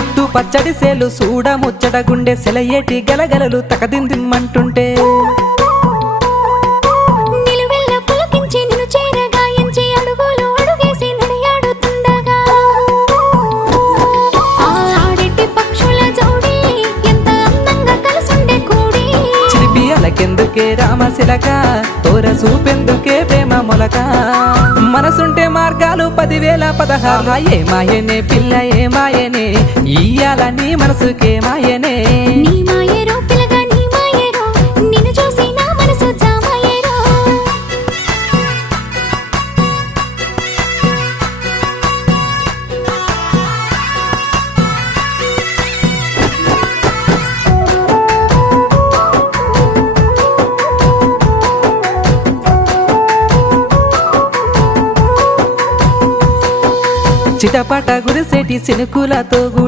చుట్టూ పచ్చడి సేలు సూడ ముచ్చట గుండె సెలయేటి గలగలలు తకదిందిమ్మంటుంటే నిలువెల్ల పులకించి నిన్ను చేరగాయించి అడుగులు అడుగేసి నడియాడుతుండగా ఆడెట్టి పక్షుల జోడి ఎంత అందంగా కలుసుండే కూడి చిలిపి అలకెందుకే రామశిలక తోర చూపెందుకే ప్రేమ మొలక మనసుంటే మార్గాలు 10,016 ఏ మాయనే పిల్ల ఏ మాయనే ఇయ్యాల నీ మనసుకే మాయనే నీ మాయేరో పిల్లగా నీ మాయేరో నిన్ను చూసి నా మనసు జామాయేరో చిటపట గురిసేటి సినుకులతో